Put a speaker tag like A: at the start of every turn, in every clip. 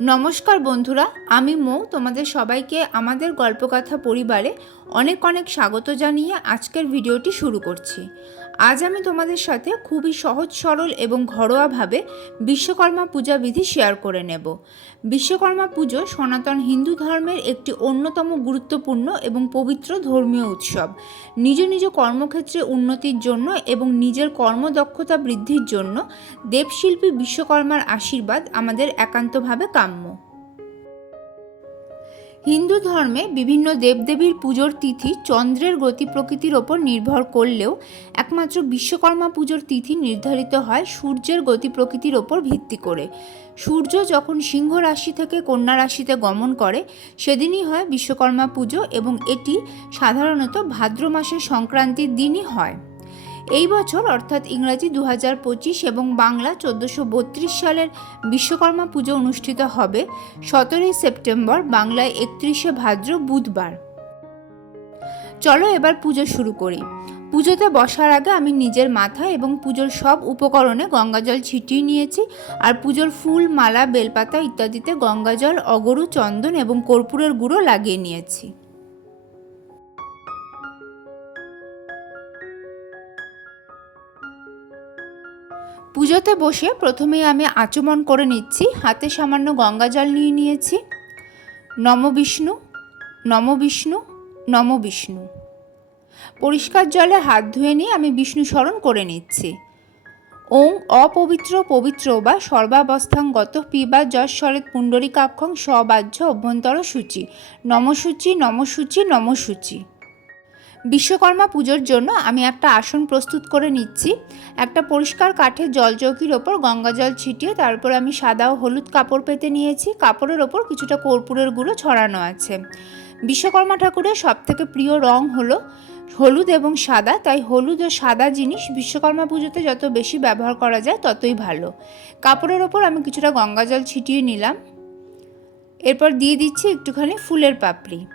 A: নমস্কার বন্ধুরা, আমি মৌ, তোমাদের সবাইকে আমাদের গল্পকথা পরিবারে অনেক অনেক স্বাগত জানিয়ে আজকের ভিডিওটি শুরু করছি। আজ আমি তোমাদের সাথে খুবই সহজ, সরল এবং ঘরোয়াভাবে বিশ্বকর্মা পূজা বিধি শেয়ার করে নেব। বিশ্বকর্মা পুজো সনাতন হিন্দু ধর্মের একটি অন্যতম গুরুত্বপূর্ণ এবং পবিত্র ধর্মীয় উৎসব। নিজ নিজ কর্মক্ষেত্রে উন্নতির জন্য এবং নিজের কর্মদক্ষতা বৃদ্ধির জন্য দেবশিল্পী বিশ্বকর্মার আশীর্বাদ আমাদের একান্তভাবে কাম্য। হিন্দু ধর্মে বিভিন্ন দেবদেবীর পুজোর তিথি চন্দ্রের গতি প্রকৃতির ওপর নির্ভর করলেও একমাত্র বিশ্বকর্মা পুজোর তিথি নির্ধারিত হয় সূর্যের গতি প্রকৃতির ওপর ভিত্তি করে। সূর্য যখন সিংহ রাশি থেকে কন্যা রাশিতে গমন করে, সেদিনই হয় বিশ্বকর্মা পুজো এবং এটি সাধারণত ভাদ্র মাসের সংক্রান্তির দিনই হয়। এই বছর, অর্থাৎ ইংরাজি দু এবং বাংলা চোদ্দোশো বত্রিশ সালের বিশ্বকর্মা পুজো অনুষ্ঠিত হবে সতেরোই সেপ্টেম্বর, বাংলায় একত্রিশে ভাদ্র বুধবার। চলো এবার পুজো শুরু করি। পুজোতে বসার আগে আমি নিজের মাথা এবং পুজোর সব উপকরণে গঙ্গাজল ছিটিয়ে নিয়েছি আর পুজোর ফুল, মালা, বেলপাতা ইত্যাদিতে গঙ্গাজল, অগরু, চন্দন এবং কর্পূরের গুঁড়ো লাগিয়ে নিয়েছি। পুজোতে বসে প্রথমেই আমি আচমন করে নিচ্ছি। হাতে সামান্য গঙ্গা জল নিয়ে নিয়েছি। নম বিষ্ণু নম বিষ্ণু নম বিষ্ণু। পরিষ্কার জলে হাত ধুয়ে নিয়ে আমি বিষ্ণু স্মরণ করে নিচ্ছি। ওং অপবিত্র পবিত্র বা সর্বাবস্থাঙ্গত পিবা যশ্বরেত পুণ্ডরিকাক্ষং সবাহ্য অভ্যন্তর সূচি নমসূচি নমসূচি নমসূচি। বিশ্বকর্মা পুজোর জন্য আমি একটা আসন প্রস্তুত করে নিচ্ছি। একটা পরিষ্কার কাঠের জলচৌকির ওপর গঙ্গা জল ছিটিয়ে তারপর আমি সাদা ও হলুদ কাপড় পেতে নিয়েছি। কাপড়ের ওপর কিছুটা কর্পূরের গুঁড়ো ছড়ানো আছে। বিশ্বকর্মা ঠাকুরের সবথেকে প্রিয় রং হলো হলুদ এবং সাদা, তাই হলুদ ও সাদা জিনিস বিশ্বকর্মা পুজোতে যত বেশি ব্যবহার করা যায় ততই ভালো। কাপড়ের ওপর আমি কিছুটা গঙ্গা জল ছিটিয়ে নিলাম। এরপর দিয়ে দিচ্ছি একটুখানি ফুলের পাপড়ি।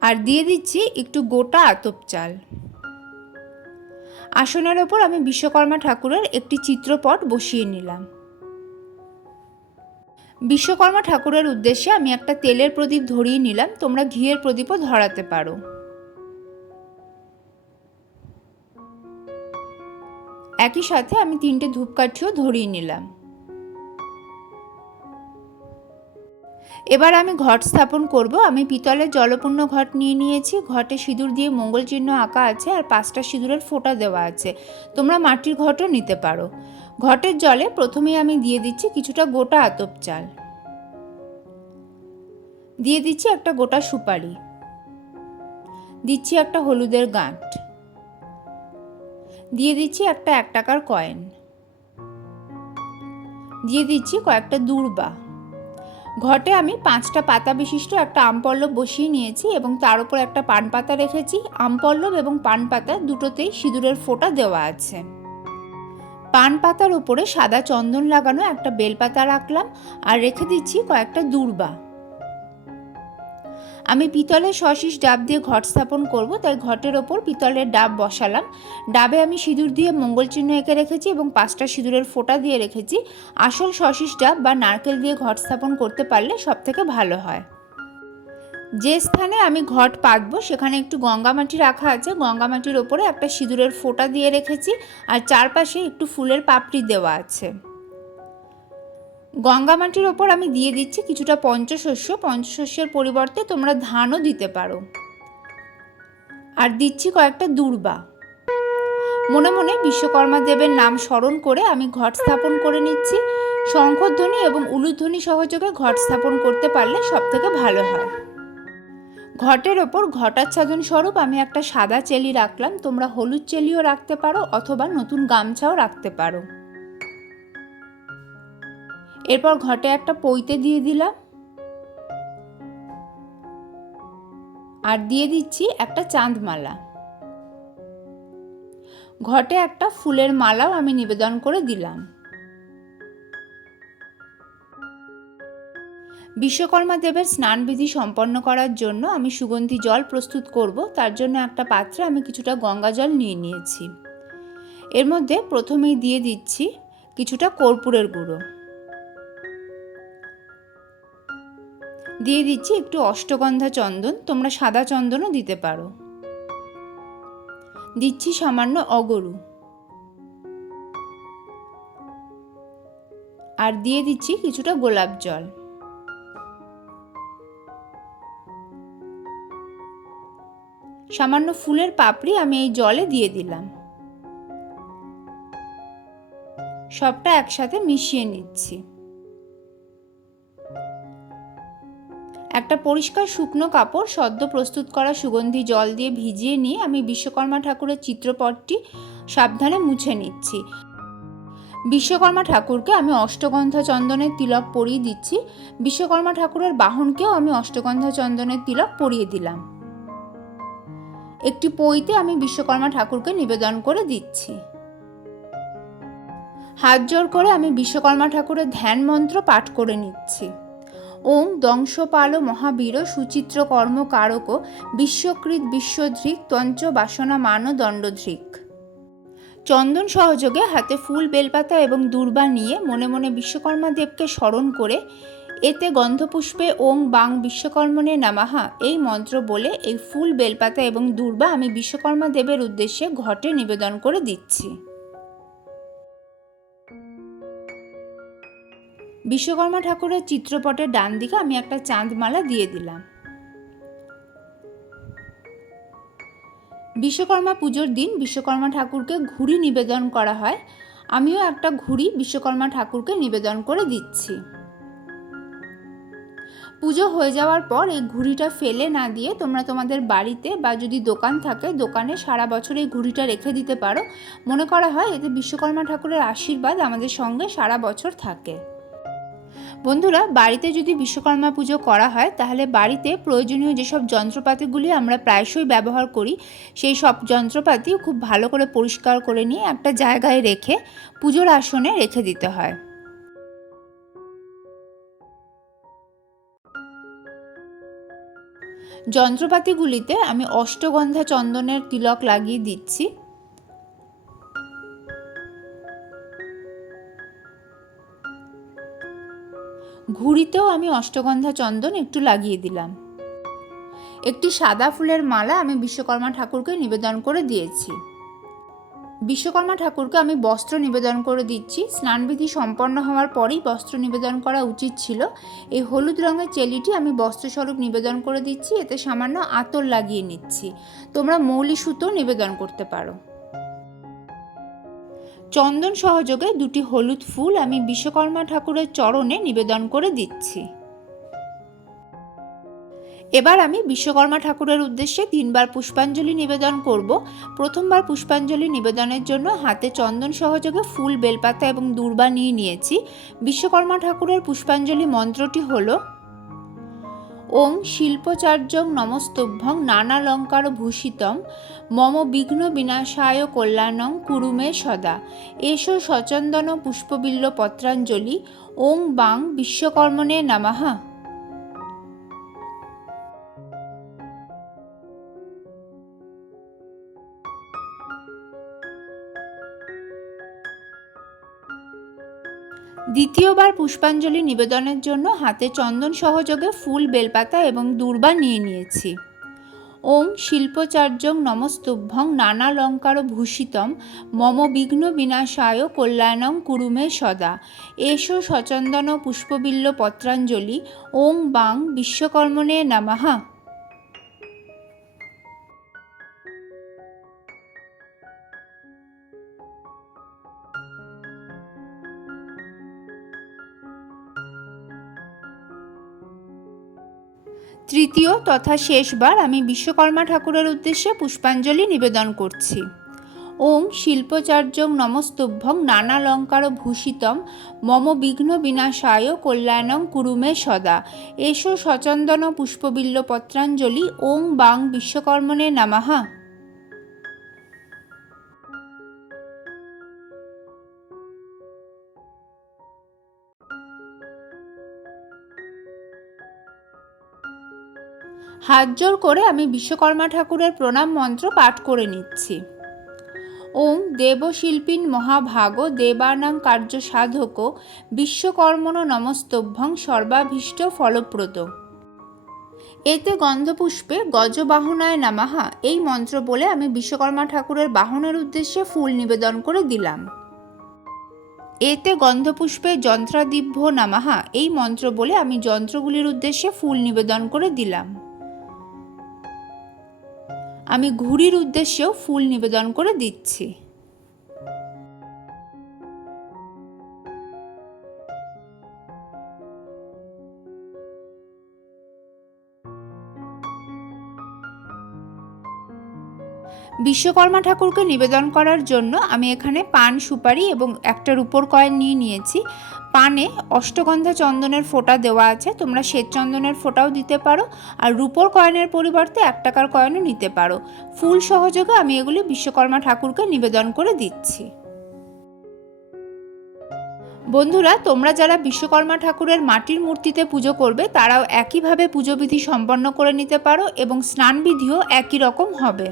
A: আর দিয়ে দিচ্ছি একটু গোটা আতপ চাল। আসনের ওপর আমি বিশ্বকর্মা ঠাকুরের একটি চিত্রপট বসিয়ে নিলাম। বিশ্বকর্মা ঠাকুরের উদ্দেশ্যে আমি একটা তেলের প্রদীপ ধরিয়ে নিলাম, তোমরা ঘিয়ের প্রদীপও ধরাতে পারো। একই সাথে আমি তিনটে ধূপকাঠিও ধরিয়ে নিলাম। এবার আমি ঘট স্থাপন করব। আমি পিতলের জলপূর্ণ ঘট নিয়ে নিয়েছি। ঘটে সিঁদুর দিয়ে মঙ্গল চিহ্ন আঁকা আছে আর পাঁচটা সিঁদুরের ফোঁটা দেওয়া আছে। তোমরা মাটির ঘটও নিতে পারো। ঘটের জলে প্রথমেই আমি দিয়ে দিচ্ছি কিছুটা গোটা আতপ চাল। দিয়ে দিচ্ছি একটা গোটা সুপারি। দিচ্ছি একটা হলুদের গাঁট। দিয়ে দিচ্ছি একটা এক টাকার কয়েন। দিয়ে দিচ্ছি কয়েকটা দূর্বা। ঘটে আমি পাঁচটা পাতা বিশিষ্ট একটা আমপল্লব বসিয়ে নিয়েছি এবং তার উপর একটা পান পাতা রেখেছি। আমপল্লব এবং পান পাতা দুটোতেই সিঁদুরের ফোঁটা দেওয়া আছে। পান পাতার উপরে সাদা চন্দন লাগানো একটা বেলপাতা রাখলাম আর রেখে দিচ্ছি কয়েকটা দূর্বা। আমি পিতলের সশিস ডাব দিয়ে ঘট স্থাপন করব তাই ঘটের ওপর পিতলের ডাব বসালাম। ডাবে আমি সিঁদুর দিয়ে মঙ্গল চিহ্ন এঁকে রেখেছি এবং পাঁচটা সিঁদুরের ফোঁটা দিয়ে রেখেছি। আসল সশিস ডাব বা নারকেল দিয়ে ঘট স্থাপন করতে পারলে সব থেকে ভালো হয়। যে স্থানে আমি ঘট পাতবো, সেখানে একটু গঙ্গামাটি রাখা আছে। গঙ্গামাটির ওপরে একটা সিঁদুরের ফোঁটা দিয়ে রেখেছি। আর চারপাশে একটু ফুলের পাপড়ি দেওয়া আছে। গঙ্গামাটির ওপর আমি দিয়ে দিচ্ছি কিছুটা পঞ্চশস্য। পঞ্চশস্যের পরিবর্তে তোমরা ধানও দিতে পারো। আর দিচ্ছি কয়েকটা দূর্বা। মনে মনে বিশ্বকর্মা দেবের নাম স্মরণ করে আমি ঘট স্থাপন করে নিচ্ছি। শঙ্খধ্বনি এবং উলুধ্বনি সহযোগে ঘট স্থাপন করতে পারলে সব থেকে ভালো হয়। ঘটের ওপর ঘটাচ্ছাদন স্বরূপ আমি একটা সাদা চেলি রাখলাম। তোমরা হলুদ চেলিও রাখতে পারো অথবা নতুন গামছাও রাখতে পারো। এরপর ঘটে একটা পইতে দিয়ে দিলাম। আর দিয়ে দিচ্ছি একটা চাঁদমালা। ঘটে একটা ফুলের মালাও আমি নিবেদন করে দিলাম। বিশ্বকর্মা দেবের স্নানবিধি সম্পন্ন করার জন্য আমি সুগন্ধি জল প্রস্তুত করব। তার জন্য একটা পাত্রে আমি কিছুটা গঙ্গা জল নিয়ে নিয়েছি। এর মধ্যে প্রথমেই দিয়ে দিচ্ছি কিছুটা কর্পূরের গুঁড়ো। দিয়ে দিচ্ছি একটু অষ্টগন্ধা চন্দন, তোমরা সাদা চন্দনও দিতে পারো। দিচ্ছি সামান্য অগরু। আর দিয়ে দিচ্ছি কিছুটা গোলাপ জল। সামান্য ফুলের পাপড়ি আমি এই জলে দিয়ে দিলাম। সবটা একসাথে মিশিয়ে নিচ্ছি। একটা পরিষ্কার শুকনো কাপড়, সদ্য প্রস্তুত করা সুগন্ধি জল দিয়ে ভিজিয়ে নিয়ে আমি বিশ্বকর্মা ঠাকুরের চিত্রপটটি সাবধানে মুছে নিচ্ছি। বিশ্বকর্মা ঠাকুরকে আমি অষ্টগন্ধা চন্দনের তিলক পরিয়ে দিচ্ছি। বিশ্বকর্মা ঠাকুরের বাহনকেও আমি অষ্টগন্ধা চন্দনের তিলক পরিয়ে দিলাম। একটি পইতে আমি বিশ্বকর্মা ঠাকুরকে নিবেদন করে দিচ্ছি। হাত জোর করে আমি বিশ্বকর্মা ঠাকুরের ধ্যান মন্ত্র পাঠ করে নিচ্ছি। ওং দংশপাল মহাবীর সুচিত্র কর্ম কারক বিশ্বকৃত বিশ্বধৃক তঞ্চ বাসনা মান দণ্ডধৃক চন্দন সহযোগে হাতে ফুল, বেলপাতা এবং দুর্বা নিয়ে মনে মনে বিশ্বকর্মা দেবকে স্মরণ করে এতে গন্ধপুষ্পে ওং বাং বিশ্বকর্মণে নামাহা। এই মন্ত্র বলে এই ফুল, বেলপাতা এবং দুর্বা আমি বিশ্বকর্মা দেবের উদ্দেশ্যে ঘটে নিবেদন করে দিচ্ছি। বিশ্বকর্মা ঠাকুরের চিত্রপটের ডান দিকে আমি একটা চাঁদমালা দিয়ে দিলাম। বিশ্বকর্মা পুজোর দিন বিশ্বকর্মা ঠাকুরকে ঘুড়ি নিবেদন করা হয়। আমিও একটা ঘুড়ি বিশ্বকর্মা ঠাকুরকে নিবেদন করে দিচ্ছি। পুজো হয়ে যাওয়ার পর এই ঘুড়িটা ফেলে না দিয়ে তোমরা তোমাদের বাড়িতে বা যদি দোকান থাকে, দোকানে সারা বছর এই ঘুড়িটা রেখে দিতে পারো। মনে করা হয় এতে বিশ্বকর্মা ঠাকুরের আশীর্বাদ আমাদের সঙ্গে সারা বছর থাকে। বন্ধুরা, বাড়িতে যদি বিশ্বকর্মা পুজো করা হয়, তাহলে বাড়িতে প্রয়োজনীয় যেসব যন্ত্রপাতিগুলি আমরা প্রায়শই ব্যবহার করি, সেই সব যন্ত্রপাতি খুব ভালো করে পরিষ্কার করে নিয়ে একটা জায়গায় রেখে পুজোর আসনে রেখে দিতে হয়। যন্ত্রপাতিগুলিতে আমি অষ্টগন্ধা চন্দনের তিলক লাগিয়ে দিচ্ছি। ঘুড়িতেও আমি অষ্টগন্ধা চন্দন একটু লাগিয়ে দিলাম। একটি সাদা ফুলের মালা আমি বিশ্বকর্মা ঠাকুরকে নিবেদন করে দিয়েছি। বিশ্বকর্মা ঠাকুরকে আমি বস্ত্র নিবেদন করে দিচ্ছি। স্নানবিধি সম্পন্ন হওয়ার পরেই বস্ত্র নিবেদন করা উচিত ছিল। এই হলুদ রঙের চেলিটি আমি বস্ত্রস্বরূপ নিবেদন করে দিচ্ছি। এতে সামান্য আতর লাগিয়ে নিচ্ছি। তোমরা মৌলি সুতো নিবেদন করতে পারো। চন্দন সহযোগে দুটি হলুদ ফুল আমি বিশ্বকর্মা ঠাকুরের চরণে নিবেদন করে দিচ্ছি। এবার আমি বিশ্বকর্মা ঠাকুরের উদ্দেশ্যে তিনবার পুষ্পাঞ্জলি নিবেদন করব। প্রথমবার পুষ্পাঞ্জলি নিবেদনের জন্য হাতে চন্দন সহযোগে ফুল, বেলপাতা এবং দূর্বা নিয়ে নিয়েছি। বিশ্বকর্মা ঠাকুরের পুষ্পাঞ্জলি মন্ত্রটি হলো ওং শিল্পচার্যং নমস্তভ্যং নানালঙ্কার ভূষিতম, মম বিঘ্ন বিনাশায় কল্যাণং কুরুমে সদা। এসো সচন্দন পুষ্পবিল্ল পত্রাঞ্জলি, ওং বাং বিশ্বকর্মণে নামাহা দ্বিতীয়বার পুষ্পাঞ্জলি নিবেদনের জন্য হাতে চন্দন সহযোগে ফুল, বেলপাতা এবং দূর্বা নিয়ে নিয়েছি। ওং শিল্পচার্যং নমস্তুভ্যং নানালঙ্কার ভূষিতম মম বিঘ্ন বিনাশায় কল্যাণং কুরুমে সদা। এসো সচন্দন পুষ্পবিল্ল পত্রাঞ্জলি, ওং বাং বিশ্বকর্মণে নামাহা তৃতীয় তথা শেষবার আমি বিশ্বকর্মা ঠাকুরের উদ্দেশ্যে পুষ্পাঞ্জলি নিবেদন করছি। ওং শিল্পচার্যং নমস্তভ্যং নানালঙ্কার ভূষিতম মম বিঘ্ন বিনাশায় কল্যাণং কুরুমে সদা। এসো সচন্দন পুষ্পবিল্ল পত্রাঞ্জলি ওং বাং বিশ্বকর্মণে নামাহা হাত জোর করে আমি বিশ্বকর্মা ঠাকুরের প্রণাম মন্ত্র পাঠ করে নিচ্ছি। ওং দেবশিল্পীন মহাভাগ দেবানাং কার্য সাধক বিশ্বকর্মণ নমস্তভ্যং সর্বাভীষ্ট ফলপ্রদ। এতে গন্ধপুষ্পে গজবাহনায় নামাহা এই মন্ত্র বলে আমি বিশ্বকর্মা ঠাকুরের বাহনের উদ্দেশ্যে ফুল নিবেদন করে দিলাম। এতে গন্ধপুষ্পে যন্ত্রাদিভ্য নামাহা এই মন্ত্র বলে আমি যন্ত্রগুলির উদ্দেশ্যে ফুল নিবেদন করে দিলাম। আমি ঘুড়ির উদ্দেশ্যেও ফুল নিবেদন করে দিচ্ছি। বিশ্বকর্মা ঠাকুরকে নিবেদন করার জন্য আমি এখানে পান, সুপারি এবং একটা রূপোর কয়েন নিয়ে নিয়েছি। পানে অষ্টগন্ধা চন্দনের ফোঁটা দেওয়া আছে, তোমরা শ্বেত চন্দনের ফোঁটাও দিতে পারো আর রূপোর কয়েনের পরিবর্তে এক টাকার কয়েনও নিতে পারো। ফুল সহযোগে আমি এগুলি বিশ্বকর্মা ঠাকুরকে নিবেদন করে দিচ্ছি। বন্ধুরা, তোমরা যারা বিশ্বকর্মা ঠাকুরের মাটির মূর্তিতে পুজো করবে, তারাও একইভাবে পুজোবিধি সম্পন্ন করে নিতে পারো এবং স্নানবিধিও একই রকম হবে।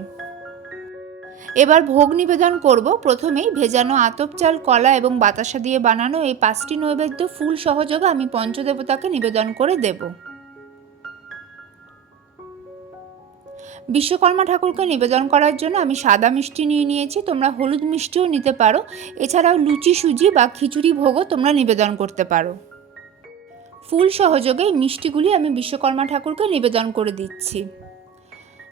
A: এবার ভোগ নিবেদন করব। প্রথমেই ভেজানো আতপ চাল, কলা এবং বাতাসা দিয়ে বানানো এই পাঁচটি নৈবেদ্য ফুল সহযোগে আমি পঞ্চদেবতাকে নিবেদন করে দেব। বিশ্বকর্মা ঠাকুরকে নিবেদন করার জন্য আমি সাদা মিষ্টি নিয়ে নিয়েছি। তোমরা হলুদ মিষ্টিও নিতে পারো। এছাড়াও লুচি, সুজি বা খিচুড়ি ভোগও তোমরা নিবেদন করতে পারো। ফুল সহযোগে মিষ্টিগুলি আমি বিশ্বকর্মা ঠাকুরকে নিবেদন করে দিচ্ছি।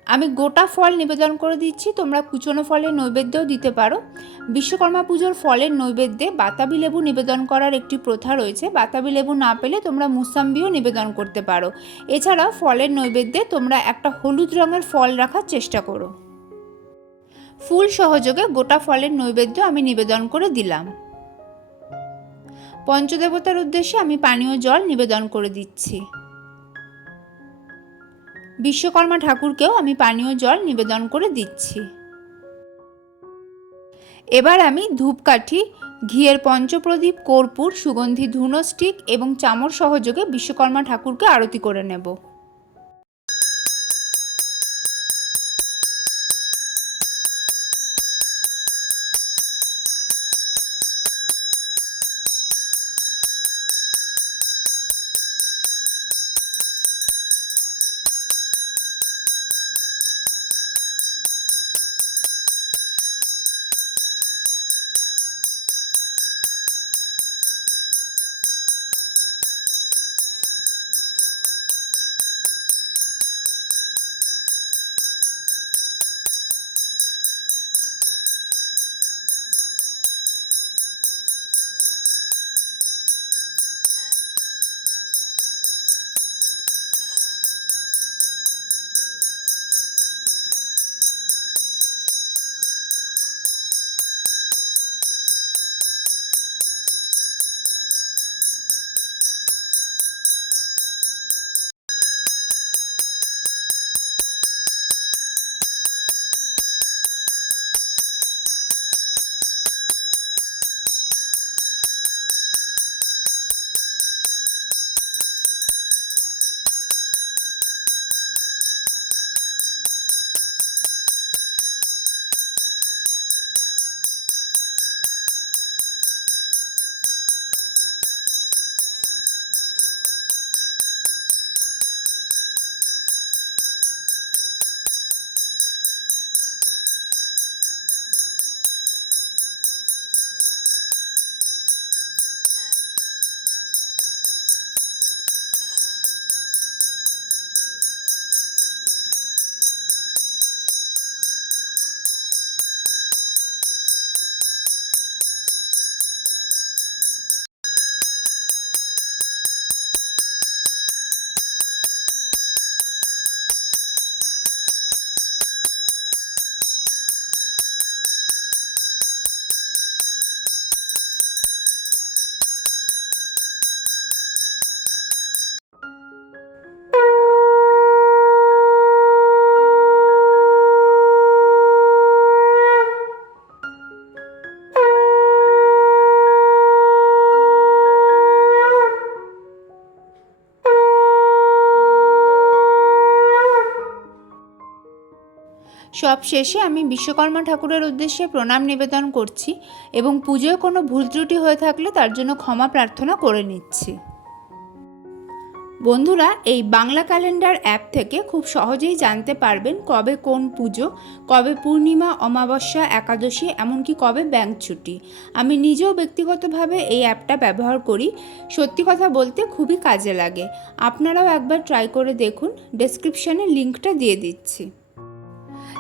A: আমি গোটা ফল নিবেদন করে দিচ্ছি, তোমরা কুচনো ফলের নৈবেদ্যও দিতে পারো। বিশ্বকর্মা পুজোর ফলের নৈবেদ্যে বাতাবি লেবু নিবেদন করার একটি প্রথা রয়েছে। বাতাবি লেবু না পেলে তোমরা মুসাম্বিও নিবেদন করতে পারো। এছাড়াও ফলের নৈবেদ্যে তোমরা একটা হলুদ রঙের ফল রাখার চেষ্টা করো। ফুল সহযোগে গোটা ফলের নৈবেদ্য আমি নিবেদন করে দিলাম। পঞ্চদেবতার উদ্দেশ্যে আমি পানীয় জল নিবেদন করে দিচ্ছি। বিশ্বকর্মা ঠাকুরকেও আমি পানীয় জল নিবেদন করে দিচ্ছি। এবার আমি ধূপকাঠি, ঘিয়ের পঞ্চপ্রদীপ, কর্পূর, সুগন্ধি ধুনো স্টিক এবং চামর সহযোগে বিশ্বকর্মা ঠাকুরকে আরতি করে নেব। সব শেষে আমি বিশ্বকর্মা ঠাকুরের উদ্দেশ্যে প্রণাম নিবেদন করছি এবং পুজোয় কোনো ভুল ত্রুটি হয়ে থাকলে তার জন্য ক্ষমা প্রার্থনা করে নিচ্ছি। বন্ধুরা, এই বাংলা ক্যালেন্ডার অ্যাপ থেকে খুব সহজেই জানতে পারবেন কবে কোন পুজো, কবে পূর্ণিমা, অমাবস্যা, একাদশী, এমনকি কবে ব্যাংক ছুটি। আমি নিজেও ব্যক্তিগতভাবে এই অ্যাপটা ব্যবহার করি। সত্যি কথা বলতে খুবই কাজে লাগে। আপনারাও একবার ট্রাই করে দেখুন। ডেসক্রিপশানে লিঙ্কটা দিয়ে দিচ্ছি।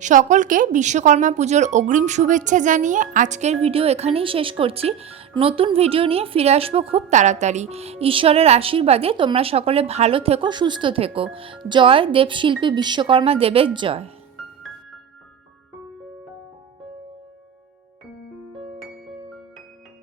A: সকলকে বিশ্বকর্মা পুজোর অগ্রিম শুভেচ্ছা জানিয়ে আজকের ভিডিও এখানেই শেষ করছি। নতুন ভিডিও নিয়ে ফিরে আসব খুব তাড়াতাড়ি। ঈশ্বরের আশীর্বাদে তোমরা সকলে ভালো থেকো, সুস্থ থেকো। জয় দেবশিল্পী বিশ্বকর্মা দেবের জয়।